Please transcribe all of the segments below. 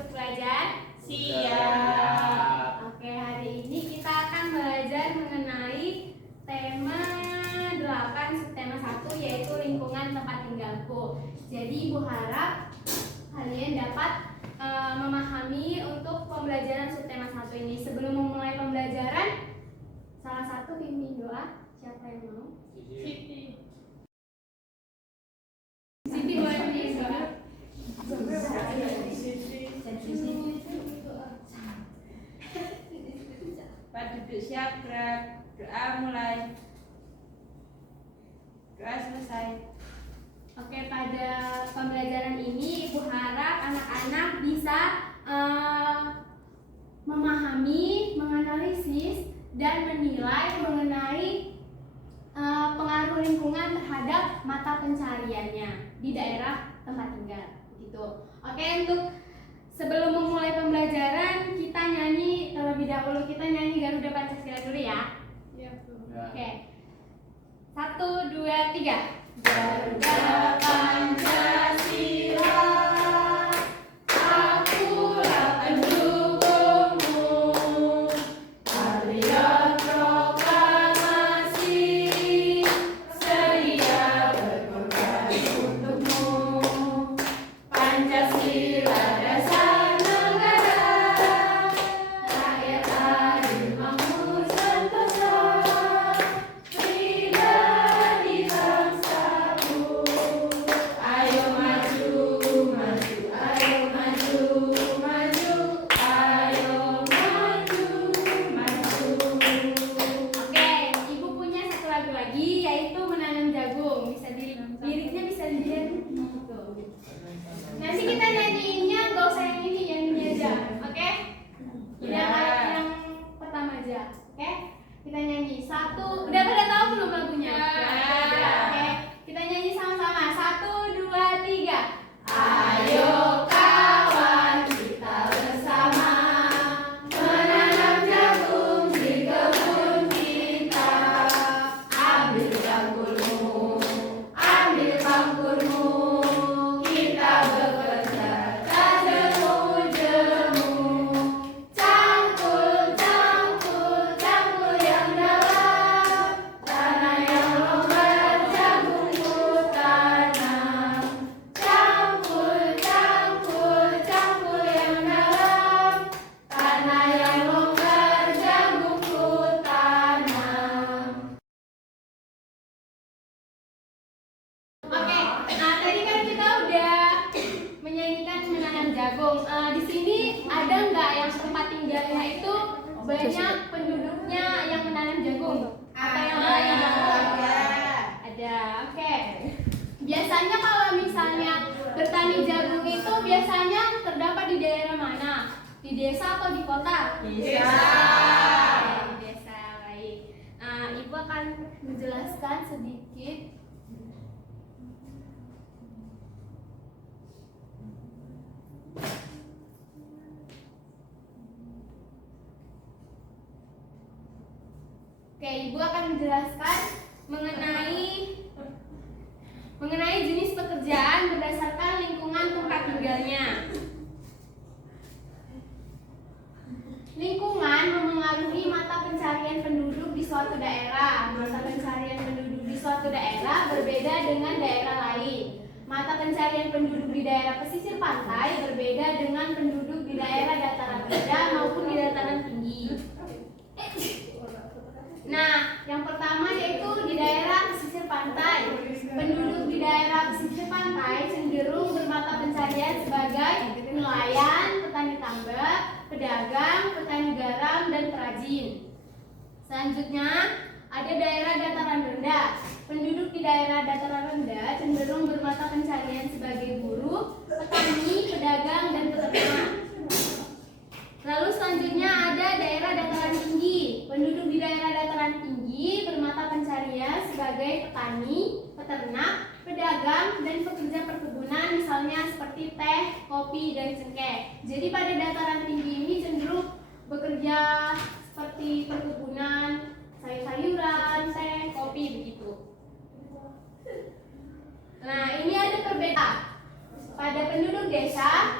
untuk belajar? Siap. Oke, hari ini kita akan belajar mengenai tema 8 subtema 1, yaitu lingkungan tempat tinggalku. Jadi Ibu harap kalian dapat memahami untuk pembelajaran subtema 1 ini. Sebelum memulai pembelajaran, salah satu pimpin doa. Siapa yang mau? Siti. Siti boleh pimpin doa. Pak duduk siap, gerak. Doa mulai. Doa selesai. Oke, pada pembelajaran ini Ibu harap anak-anak bisa memahami, menganalisis, dan menilai mengenai pengaruh lingkungan terhadap mata pencariannya di daerah tempat tinggal. Begitu. Oke, untuk sebelum memulai pembelajaran kita nyanyi terlebih dahulu. Kita nyanyi Garuda Pancasila dulu ya. Iya, Bu. Oke. 1, 2, 3. Garuda Pancasila, akulah pendukungmu, patriot proklamasi, sedia berkorban untukmu. Pancasila dasar negara, rakyat adil makmur sentosa, pribadi bangsaku. Ayo maju, maju, ayo maju, maju, ayo maju, maju. Oke, Ibu punya satu lagu lagi yaitu Menanam Jagung. Bisa liriknya bisa dilihat. Tuh. Nanti kita nyanyiinnya nggak usah yang ini, yang ini aja. Oke? Yang pertama aja. Oke? Kita nyanyi. 1. Udah pada tahu belum lagunya? Ya. Oke. Kita nyanyi sama-sama. 1, 2, 3. Ayo kawan, kita bersama menanam jagung di kebun kita. Ambil cangkulmu, ambil pangkurmu, kita bekerja tak jemu-jemu. Cangkul, cangkul, cangkul yang dalam, tanah yang longgar jagungku tanam. Cangkul, cangkul, cangkul yang dalam, tanah yang longgar jagungku tanam. Oke, nah tadi kan kita udah menyanyikan menanam jagung. Di sini ada nggak yang tempat tinggalnya itu banyak penduduknya yang menanam jagung? Atau yang lain? Ada. Oke. Biasanya kalau misalnya bertani jagung itu biasanya terdapat di daerah mana? Di desa atau di kota? Desa. Oke, di desa. Baik. Ibu akan menjelaskan sedikit. Oke, Ibu akan menjelaskan mengenai jenis pekerjaan berdasarkan lingkungan tempat tinggalnya. Lingkungan memengaruhi mata pencarian penduduk di suatu daerah. Mata pencarian penduduk di suatu daerah berbeda dengan daerah lain. Mata pencarian penduduk di daerah pesisir pantai berbeda dengan penduduk di daerah dataran rendah maupun di dataran tinggi. Nah, yang pertama yaitu di daerah pesisir pantai. Penduduk di daerah pesisir pantai cenderung bermata pencarian sebagai nelayan, petani tambak, pedagang, petani garam, dan perajin. Selanjutnya, ada daerah dataran rendah. Penduduk di daerah dataran rendah cenderung bermata pencarian sebagai buruh, petani, pedagang, dan peternak. Lalu selanjutnya ada daerah dataran tinggi. Penduduk di daerah dataran tinggi bermata pencarian sebagai petani, peternak, pedagang, dan pekerja perkebunan, misalnya seperti teh, kopi, dan cengkeh. Jadi pada dataran tinggi ini cenderung bekerja seperti perkebunan, sayur-sayuran, teh, kopi, begitu. Nah, ini ada perbedaan. Pada penduduk desa,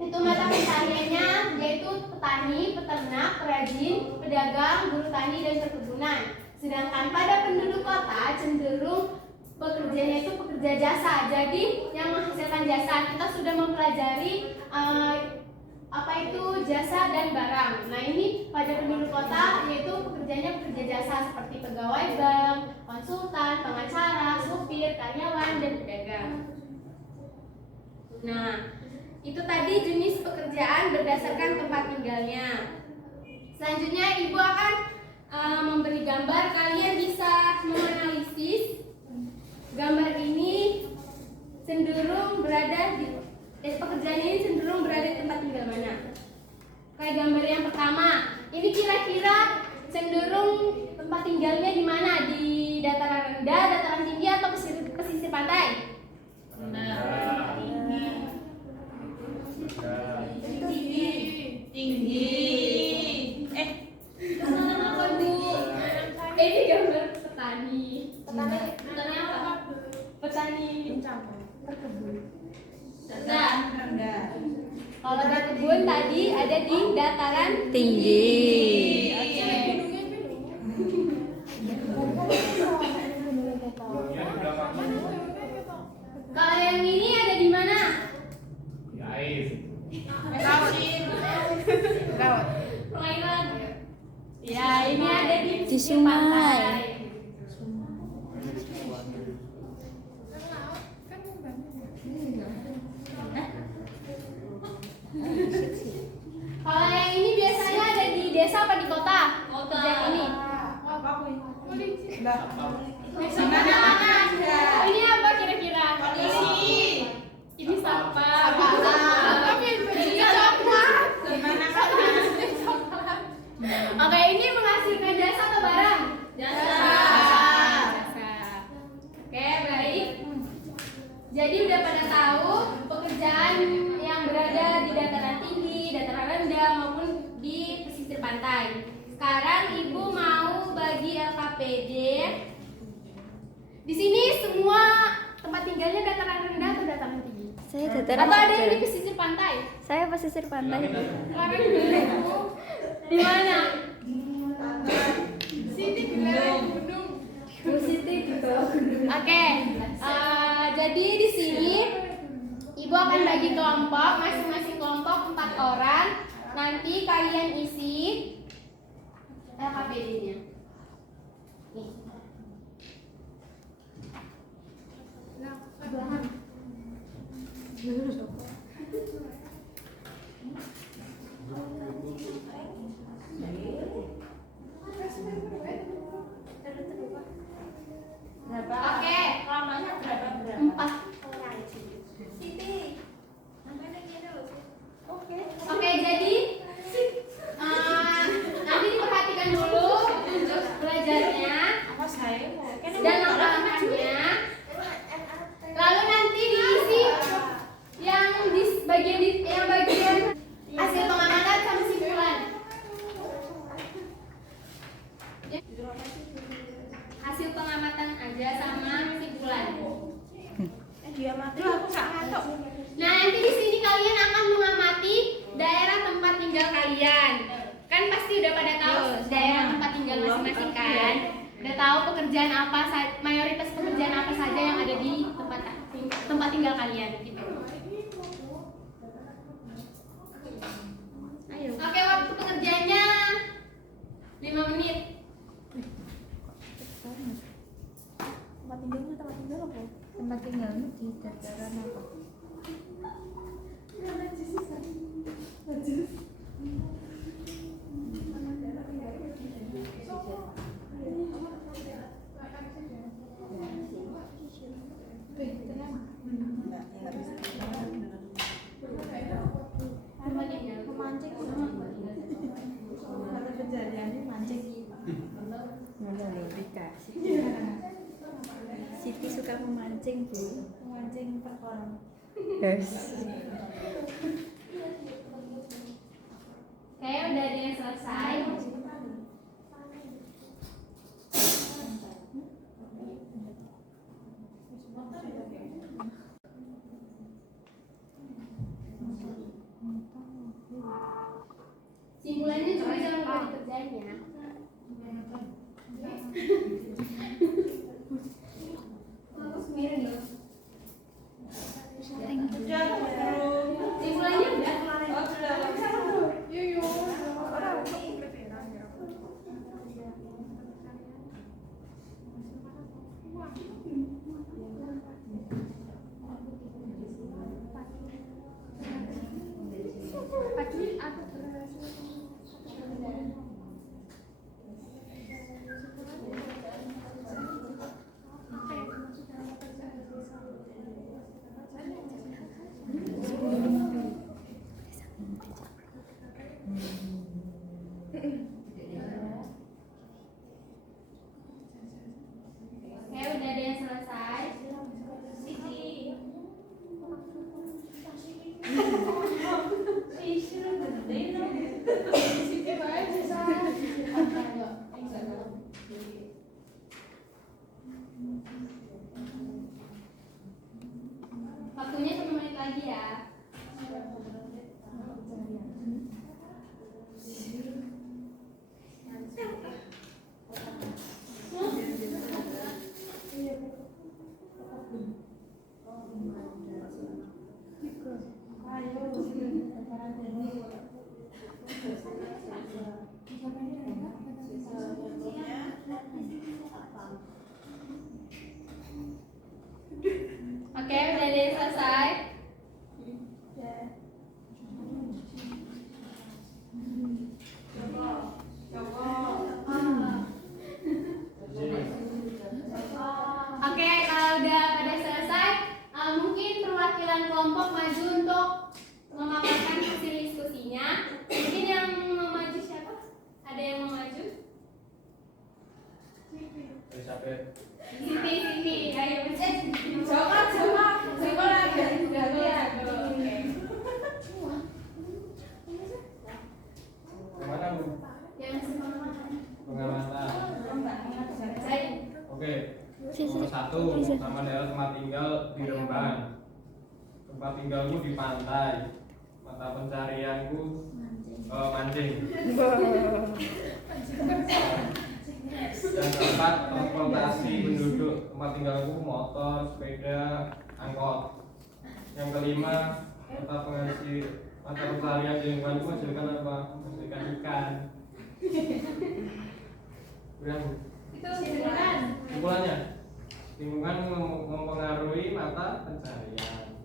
itu mata pencahariannya yaitu petani, peternak, perajin, pedagang, buruh tani, dan perkebunan. Sedangkan pada penduduk kota cenderung pekerjanya itu pekerja jasa. Jadi yang menghasilkan jasa, kita sudah mempelajari apa itu jasa dan barang. Nah, ini pada penduduk kota yaitu pekerjanya pekerja jasa seperti pegawai bank, konsultan, pengacara, supir, karyawan, dan pedagang. Nah, itu tadi jenis pekerjaan berdasarkan tempat tinggalnya. Selanjutnya Ibu akan memberi gambar. Kalian bisa menganalisis gambar ini cenderung berada di pekerjaan ini cenderung berada di tempat tinggal mana. Kayak gambar yang pertama, ini kira-kira cenderung tempat tinggalnya di mana? Di dataran rendah, dataran tinggi, atau pesisir pantai? Tinggi. Ini gambar petani. Petani apa? Petani berkebun. Rendah. Kalau berkebun tadi ada di dataran Tinggi. Kalau yang ini ada di mana? Laut. Permainan. Ya, ini ada di Di pesisir sungai. pantai. Kalau yang ini biasanya ada di desa apa di kota? Yang ini. Mana? Ini apa kira-kira? Polisi. Ini siapa? Ini Oke, ini menghasilkan jasa atau barang? Jasa. Oke, baik. Jadi udah pada tahu pekerjaan yang berada di dataran tinggi, dataran rendah maupun di pesisir pantai. Sekarang Ibu mau bagi LKPD. Di sini semua tempat tinggalnya dataran rendah atau dataran tinggi? Saya dataran Atau ada yang di saja. pesisir pantai? Saya pesisir pantai. Kemarin di mana? Bu Siti gitu. Oke, jadi di sini Ibu akan bagi kelompok, masing-masing kelompok 4 orang. Nanti kalian isi LKPD-nya. Nih. Berapa? Oke, Lamanya berapa? 4 orang. Oke, jadi nanti diperhatikan dulu untuk belajarnya Apa saya? dan langkah-langkahnya. Lalu nanti diisi yang di bagian hasil pengamatan sama simpulan. Hasil pengamatan aja sama simpulan. Dia mati. Aku sangat ngantuk. Nah, nanti di sini kalian akan mengamati daerah tempat tinggal kalian. Kan pasti udah pada tahu daerah tempat tinggal masing-masing kan? Udah tahu pekerjaan apa mayoritas pekerjaan apa saja yang ada di tempat tinggal kalian gitu. Ayo. Oke, waktu pekerjaannya 5 menit. Tempat tinggal apa? Tempat tinggalnya di dataran apa? Memancing. Mata pencariannya mancing. Mana nih dikasih. Siti suka memancing, Bu. Mancing perkoran. Yes. Oke, udah ada yang selesai. bedanya. Terus miring dong. Sudah belum? Simpulannya udah. Oh, sudah. Oke, udah ada yang selesai. Sisi. Waktunya 1 menit lagi ya. Oke, udah ada yang selesai. Oke, kalau udah pada selesai, mungkin perwakilan kelompok maju untuk memaparkan hasil diskusinya. Mungkin yang mau maju siapa? Ada yang mau maju? Elizabeth. Siti, ayo mencet. Coba. Sekolah sudah lihat. Kemana Bu? Yang semangat. Pengamatan. Saya. Oke. Nomor 1, nama daerah tempat tinggal di Rembang. Tempat tinggalku di pantai. Mata pencarianku mancing. Dan keempat, transportasi penduduk. Tempat tinggalku motor, sepeda, angkot. Yang kelima, mata pencarian di lingkunganku menghasilkan apa? Menghasilkan ikan. Udah Bu. Itu simpulan. Simpulannya, lingkungan mempengaruhi mata pencarian.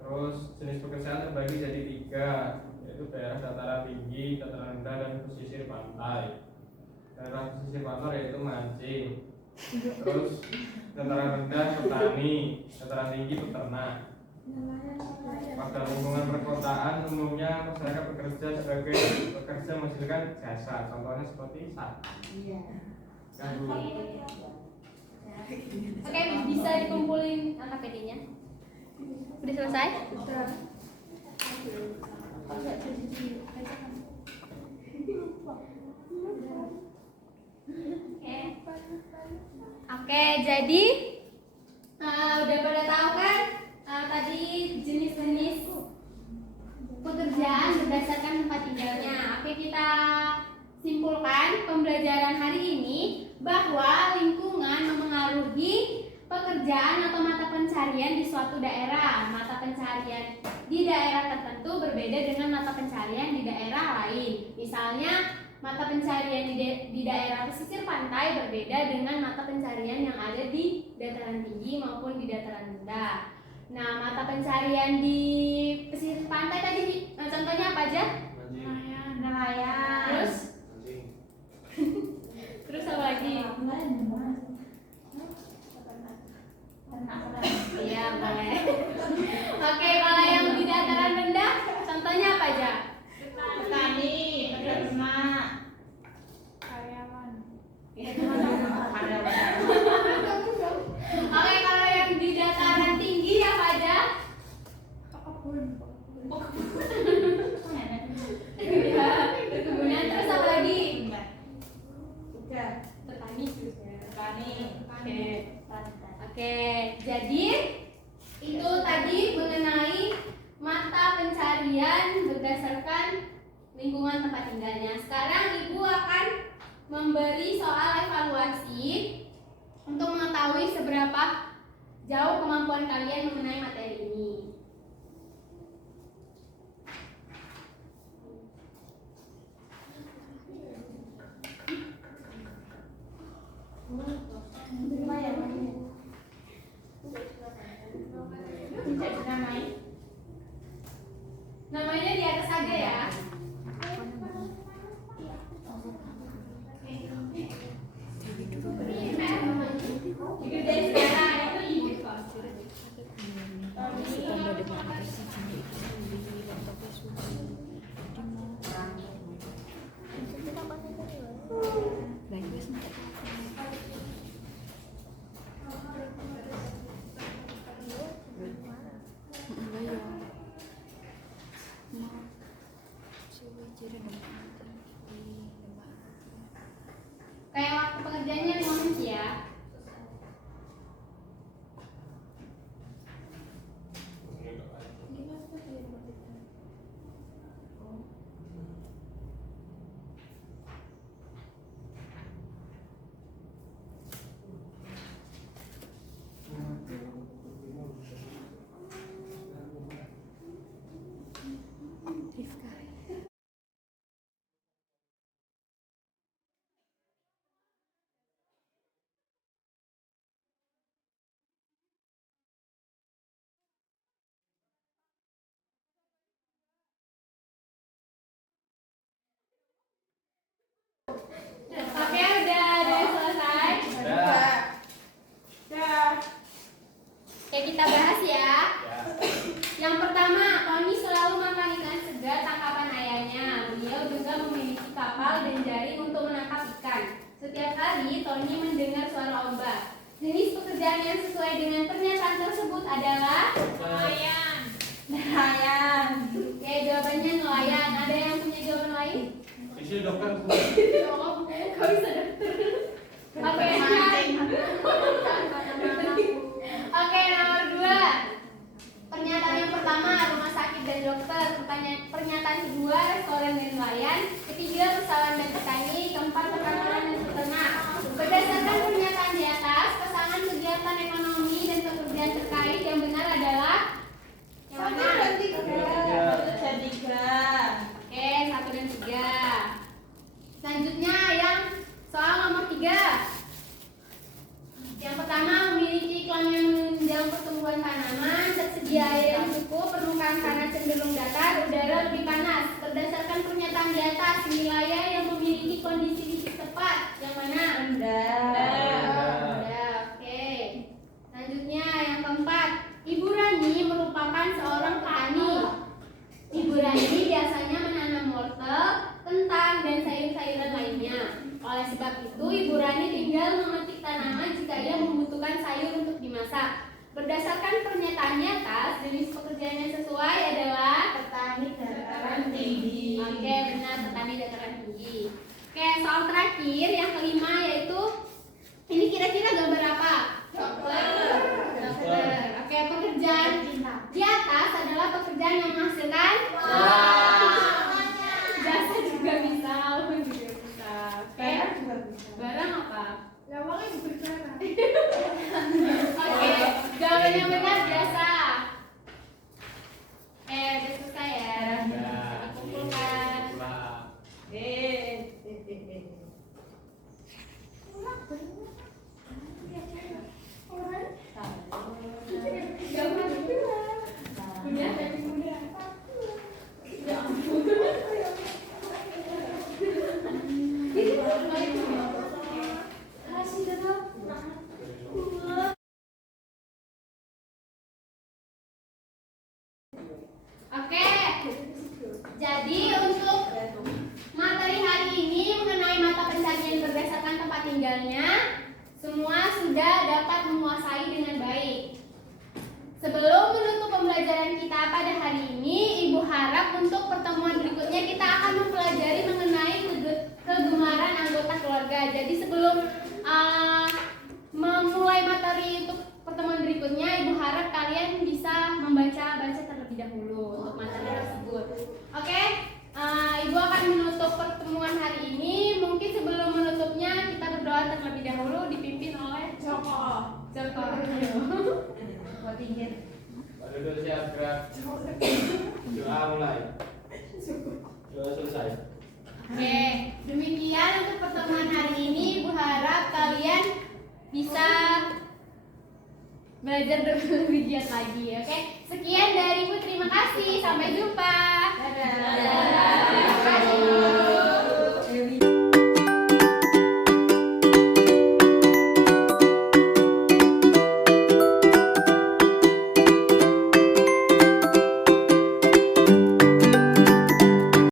Terus jenis pekerjaan terbagi jadi 3, yaitu daerah dataran tinggi, dataran rendah, dan pesisir pantai. Daerah pesisir pantai yaitu mancing. Terus dataran rendah petani, dataran tinggi peternak. Pada lingkungan perkotaan umumnya masyarakat bekerja sebagai pekerja menghasilkan jasa, contohnya seperti kan Bu. Oke, bisa dikumpulin angka PD-nya. Udah selesai? Oke, jadi udah pada tahu kan tadi jenis-jenis pekerjaan berdasarkan tempat tinggalnya. Oke, kita simpulkan pembelajaran hari ini bahwa lingkungan memengaruhi pekerjaan atau mata pencarian di suatu daerah. Mata pencarian di daerah tertentu berbeda dengan mata pencarian di daerah lain. Misalnya, mata pencarian di daerah pesisir pantai berbeda dengan mata pencarian yang ada di dataran tinggi maupun di dataran rendah. Nah, mata pencarian di pesisir pantai tadi contohnya apa aja? Nelayan. Terus? Terus apa lagi? Iya, boleh. Oke, kalau yang di dataran rendah contohnya apa aja? Petani, peternak, Karyawan. Oke, kalau yang di dataran tinggi apa aja? Iya, perkebunan. Terus apa lagi? udah Petani. petani. Oke, jadi itu tadi mengenai mata pencarian berdasarkan lingkungan tempat tinggalnya. Sekarang Ibu akan memberi soal evaluasi untuk mengetahui seberapa jauh kemampuan kalian mengenai materi ini. Namanya di atas aja ya. Dikerjain sekarang itu Ibu kok. Kayak waktu pengerjaannya 5 menit ya. Oke, udah selesai. Oke, kita bahas ya. Yang pertama, Tony selalu makan ikan segar tangkapan ayahnya. Beliau juga memiliki kapal dan jaring untuk menangkap ikan. Setiap hari, Tony mendengar suara ombak. Jenis pekerjaan yang sesuai dengan pernyataan tersebut adalah Nelayan. nelayan. Oke, jawabannya nelayan. Ada yang punya jawaban lain? Isi dokter. Oh, kok bisa dokter? Oke, oke, nomor 2. Pernyataan yang pertama, rumah sakit dan dokter. Pernyataan kedua, restoran dan nelayan. Ketiga, pesawahan dan petani. Keempat, perkantoran dan peternak. Berdasarkan pernyataan di atas, pasangan kegiatan ekonomi dan pekerjaan terkait yang benar adalah yang mana? Dan 3. Oke, 1 dan 3. Selanjutnya yang soal nomor 3. Yang pertama, memiliki iklim yang menunjang pertumbuhan tanaman, tersedia air yang cukup, permukaan tanah cenderung datar, udara lebih panas. Berdasarkan pernyataan di atas, wilayah yang memiliki kondisi fisik tepat yang mana? Rendah. Oke. Selanjutnya yang keempat, Ibu Rani merupakan seorang petani. Ibu Rani biasanya menanam wortel, kentang, dan sayur-sayuran lainnya. Oleh sebab itu, Ibu Rani tinggal memetik tanaman jika ia membutuhkan sayur untuk dimasak. Berdasarkan pernyataan di atas, jenis pekerjaan yang sesuai adalah petani dataran tinggi. Oke, benar, petani dataran tinggi. Oke, soal terakhir yang kelima yaitu ini kira-kira gambar apa? Dokter. Oke, pekerjaan di atas adalah pekerjaan yang menghasilkan jasa juga bisa, uang juga bisa. Oke, barang apa? Oke, jawaban yang benar jasa. Udah selesai ya. Dikumpulkan. Punya tapi muda. Ya ampun. Oke, jadi untuk materi hari ini mengenai mata pencarian berdasarkan tempat tinggalnya, semua sudah dapat menguasai dengan baik. Sebelum menutup pembelajaran kita pada hari ini, Ibu harap untuk pertemuan berikutnya kita akan mempelajari mengenai kegemaran anggota keluarga. Jadi sebelum memulai materi untuk pertemuan berikutnya, Ibu harap kalian bisa membaca terlebih dahulu untuk materi tersebut. Oke, Ibu akan Buat pinggir. Pak Dodo siap gerak. Doa mulai. Doa selesai. Oke, demikian untuk pertemuan hari ini. Ibu harap kalian bisa belajar lebih giat lagi. Oke, sekian dari Ibu. Terima kasih. Sampai jumpa. Dadah.